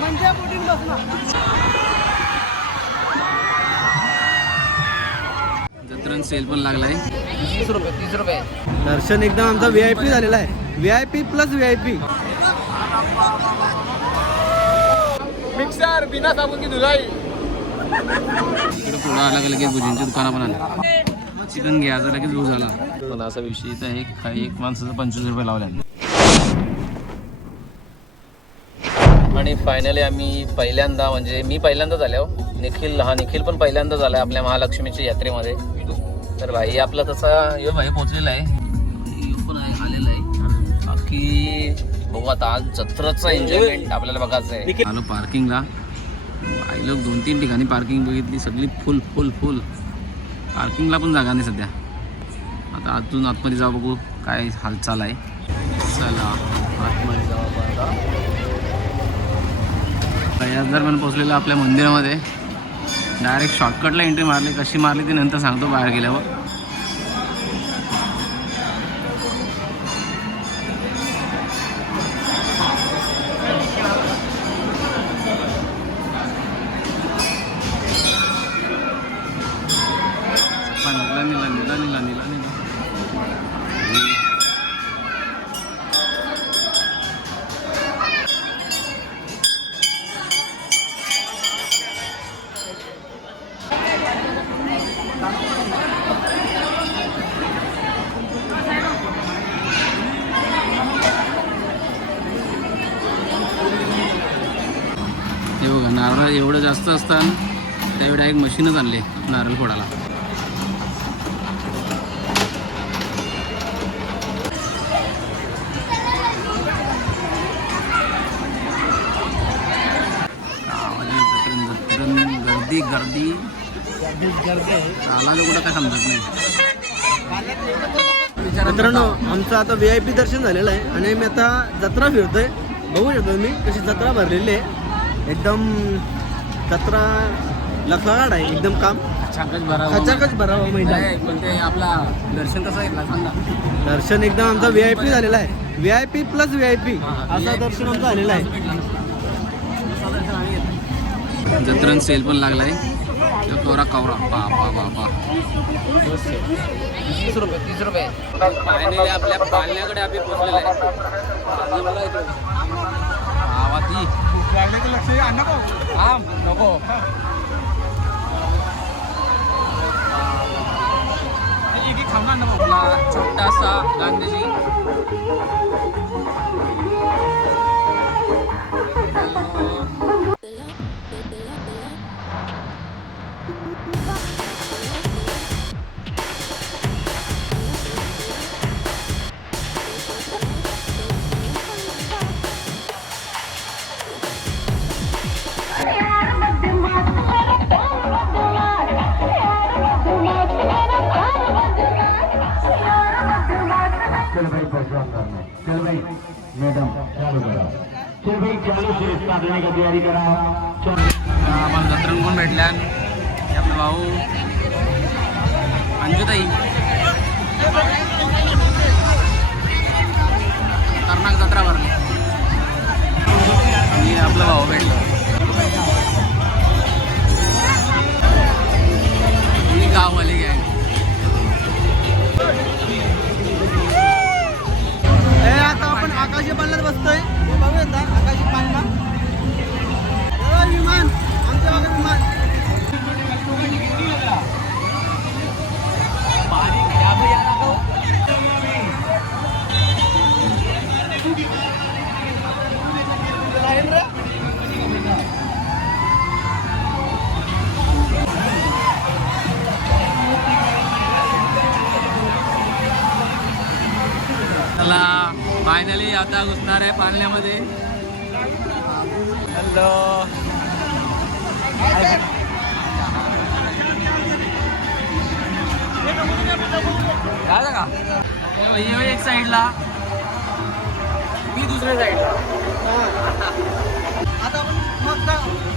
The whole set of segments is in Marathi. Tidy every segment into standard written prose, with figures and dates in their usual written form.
म्हणजे बोटिंग बसणार. जत्रण सेल पण लागलाय. 30 रुपये 30 रुपये. दर्शन एकदम आमचा VIP झालेला आहे. VIP plus VIP. मिक्सर बिना साबुन की धुलाई. इकडे पुढं आला की लगेच भुजींची दुकानं पण आली. चिकन घ्यायचा लगेच भूज झाला. पण असा विषय इथं आहे काही एक माणसाचं 25 रुपये लावले. आणि फायनली आम्ही पहिल्यांदा म्हणजे मी पहिल्यांदा झालो. निखिल पण पहिल्यांदा झाला आपल्या महालक्ष्मीच्या यात्रेमध्ये. तर भाई आपला तसा यो भाई पोहोचलेला आहे. पण आलेला आहे. बाकी बघू आता आज जत्राचा एन्जॉयमेंट आपल्याला बघायचं आहे. आलो पार्किंगला. आई लोक 2-3 ठिकाणी पार्किंग बघितली, सगळी फुल फुल फुल. पार्किंगला पण जागा नाही सध्या. आता अजून आतमध्ये जाऊ बघू काय हालचाल आहे. चला आतमध्ये जाऊ आता. याच दरम्यान पोचलेलं आपल्या मंदिरामध्ये. डायरेक्ट शॉर्टकटला एंट्री मारली. कशी मारली ती नंतर सांगतो बाहेर गेल्यावर. नीला हे बघा नारळ एवढं जास्त असताना त्यावेळी एक मशीनच आणले नारळ फोडायला. गर्दी आला कुठं काय समजत नाही. मित्रांनो आमचं आता VIP दर्शन झालेलं आहे आणि मी आता जत्रा फिरतोय. बघू शकतो मी कशी जत्रा भरलेली आहे. एकदम जत्रा लखलाट आहे. एकदम काम खचाखच भरावा महिला. पण ते आपला दर्शन कसं आहे सांगा. दर्शन एकदम आमचा VIP झालेला आहे. VIP प्लस VIP असा दर्शन आमचं झालेलं आहे. जत्रण सेल पण लागलाय. कवरा पा 30 रुपये 30 रुपये. फायनली आपल्या पालण्याकडे आम्ही पोहोचलेलो आहे. नको आपला छोटासा गांधीजी. मैडम चालू करा. चल भाई चालू से स्टार्ट करने की तैयारी करा. आम्हाला जत्रण कोण भेटल्या. आपला भाऊ अंजुताई. खतरनाक जत्रा भरली. आणि आपला भाऊ भेटला. ही गाववाली गॅंग. आता आपण आकाशी पालनात बसतोय. बघूया आकाशी पालना. विमान आमच्या मागे विमान. चला फायनली आता घुसणार आहे पालण्यामध्ये. हॅलो झालं का एक साईडला मी दुसऱ्या साईडला. आता आपण मग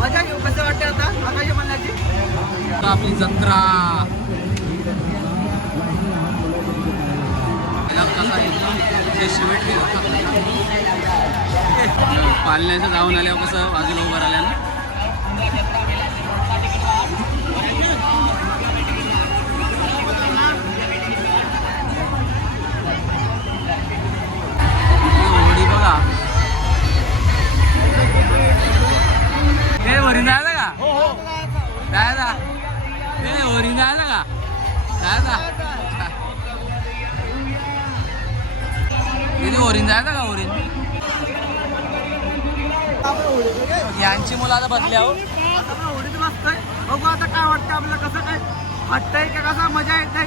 मजा घेऊ. कसं वाटतं आता आकाशी पालनाची आपली जत्रा. कसा एकदम जे शिमेट पाल्याचं जाऊन आल्यावर कसं बाजूला उभं राहिल्या ना. होडी बघा. ते वरील जायचं का? जायचा ते वरील जायचं का? जायचा ओरिन जायचं का ओरिन. यांची मुलं आता बसली आहो. होडीत बसतोय. बघू आता काय वाटतं आपल्याला, कसं काय वाटतंय का, कसा मजा येत आहे.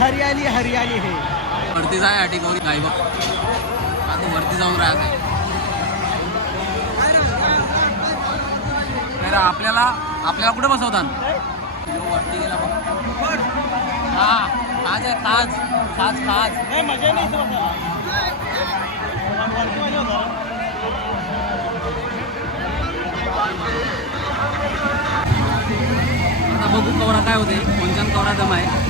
हरियाली हरियाली हे वरती जाय अटी गौरी काय बघ. आता वरती जाऊन राहायचं आपल्याला कुठे बसवतात. वरती गेला बघ. हा खाज आहे खाज खाज खाज. आता बघू कवरा काय होते, कोणत्या कवरा जमा आहे.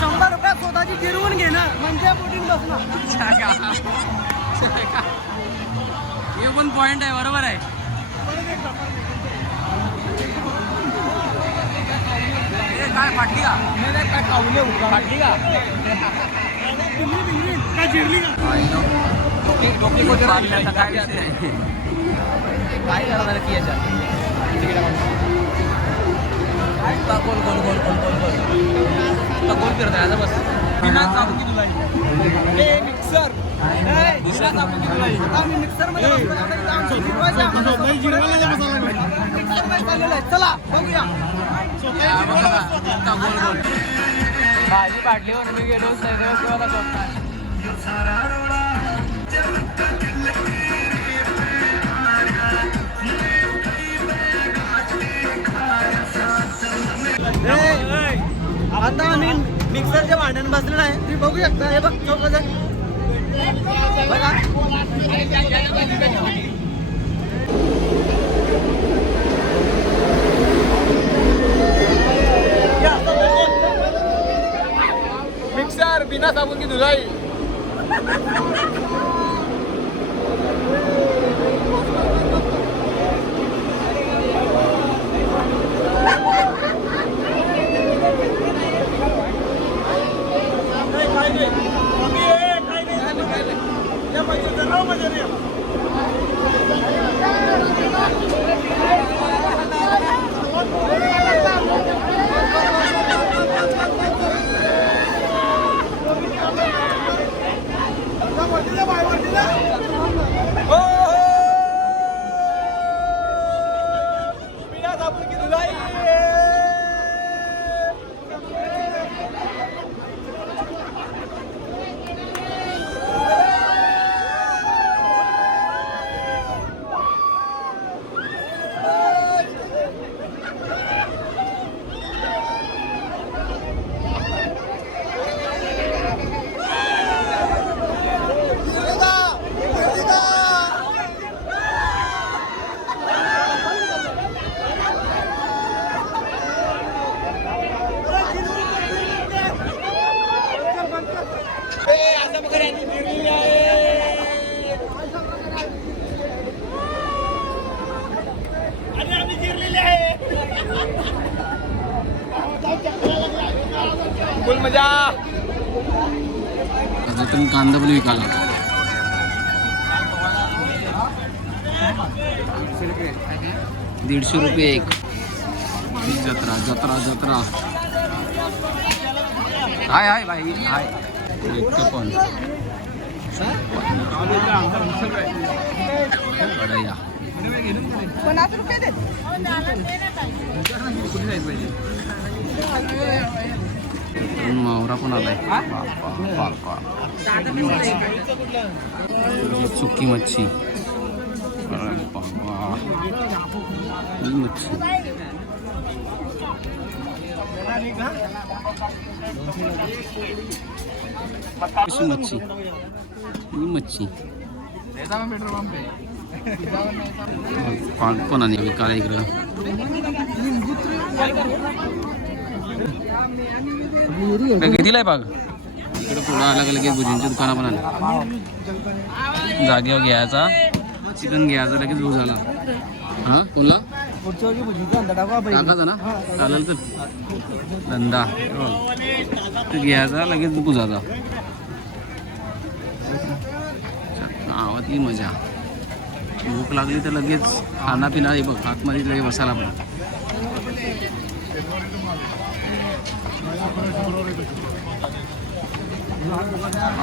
₹100 स्वतःची गिरवून घेणं म्हणजे बोटिंग बसणं. हे पण पॉइंट आहे, बरोबर आहे. काय फाटली का? काय खावले फाटली का? काय जिरली का? काय विषय आहे? काय करणार की याच्यात गोल गोल गोल गोल गोल गोल गोल फिरत आहे. बस मिक्सर मिक्सर मध्ये चला बघूया. गोल गोल भाजी पाडली म्हणून मी गेलो आता आम्ही मिक्सरच्या भांड्यानं बसलेलं आहे. तुम्ही बघू शकता. हे बघ चौकाचं बघा. मिक्सर बिना साबुन की धुलाई. फुल मजा. तुम्ही कांदा पण विकाला. ₹150 एक. जत्रा जत्रा जत्रा. हाय भाई हाय. पण कढया. 50 रुपये देत. मावरा पण आलाय. सुकी मच्छी. मच्छी कशी मच्छी मच्छी पण आणि विकायला इकडं. कितीला आहे बाग इकडे पुढं आला का लगेच भुजींची दुकानं पण आली. जागेवर घ्यायचा चिकन घ्यायचा लगेच भूज झाला. हां कोणला टाकायचा ना चालेल तर धंदा तर घ्यायचा लगेच बुजाचा. गावातली मजा. भूक लागली तर लगेच खाना पिना हे बघ आतमध्ये लगेच बसायला पण.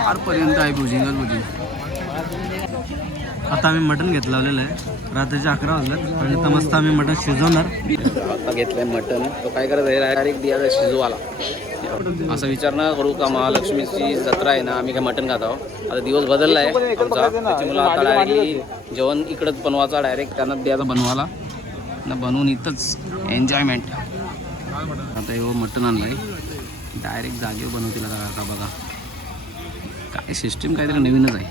आरपर्यंत आहे भुजिंगच भुजिंग. आता आम्ही मटण घेतलेलं आहे. रात्रीचे 11 वाजल्यात आणि आता मस्त आम्ही मटण शिजवणार. आता घेतलंय मटण. तो काय करत आहे डायरेक्ट द्यायचा शिजवाला. असं विचार ना करू का महालक्ष्मीची जत्रा आहे ना आम्ही काय मटण खात आहोत. आता दिवस बदलला आहे आमचा. त्याच्यामुळे आता डायरेक्टली जेवण इकडंच बनवायचा. डायरेक्ट त्यांना द्यायचा बनवायला ना बनवून इथंच एन्जॉयमेंट. आता हे मटण आणलं आहे डायरेक्ट जागेवर बनवतील. आता बघा काय सिस्टीम काहीतरी नवीनच आहे.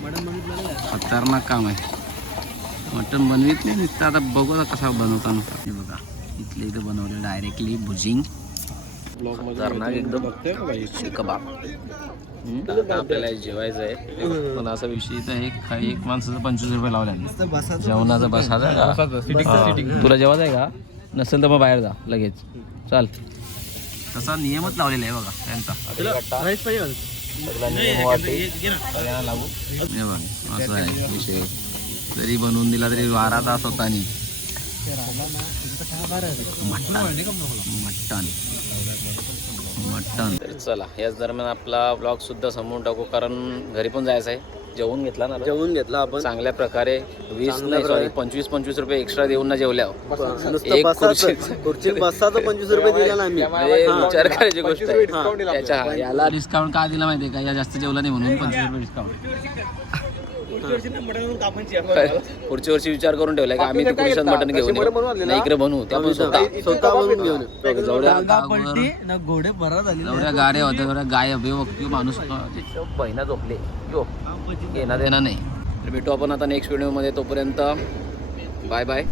खतरनाक काम आहे. मटण बनवित नाही नुसतं. आता बघू कसा बनवताना. हे बघा इथले इथं बनवलं डायरेक्टली भुजिंग. खतरनाक एकदम कबाब. आता आपल्याला जेवायचं आहे पण असा विषय तर एक माणसाचं 25 रुपये लावल्या जेवणाचा बसाचा का. तुला जेवायचं आहे का नसेल तर मग बाहेर जा लगेच चाल. तसा नियमच लावलेला आहे बघा त्यांचा. सगळ्यांना लागू हे बघ असं आहे विषय. जरी बनवून दिला तरी 12 तास होता. आणि मटण तर चला याच दरम्यान आपला ब्लॉग सुद्धा संपवून टाकू कारण घरी पण जायचं आहे. जेवून घेतला ना जेवून घेतला आपण चांगल्या प्रकारे. 25 रुपये एक्स्ट्रा देऊन ना जेवल्या. खुर्ची बसचा 25 रुपये दिला ना आम्ही. विचार करायची गोष्ट आहे. त्याच्या याला डिस्काउंट का दिला माहितीये का. या जास्त जेवला नाही म्हणून 25 रुपये डिस्काउंट. पुढच्या वर्षी विचार करून ठेवलाय का आम्ही पुरुषात मटण घेऊन येऊ इकडे बनवू. त्यामुळे स्वतः बनवून घेऊन घोडे एवढ्या गाड्या होत्या एवढ्या गायब. हे माणूस बहिणा झोपले यो येणार देणार नाही. तर भेटू आपण आता नेक्स्ट व्हिडिओमध्ये. तोपर्यंत बाय बाय.